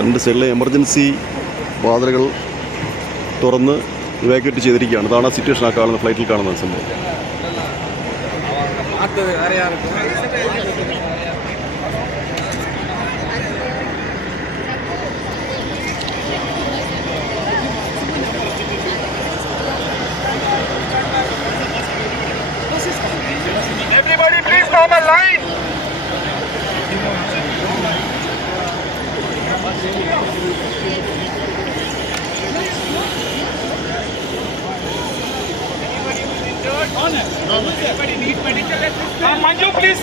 രണ്ട് സൈഡിലെ എമർജൻസി വാതിലുകൾ തുറന്ന് ഇവാക്യുവേറ്റ് ചെയ്തിരിക്കുകയാണ്. ഇതാണ് ആ സിറ്റുവേഷൻ ആ കാണുന്ന ഫ്ലൈറ്റിൽ കാണുന്ന സംഭവം. Everybody please form a line. Manju, please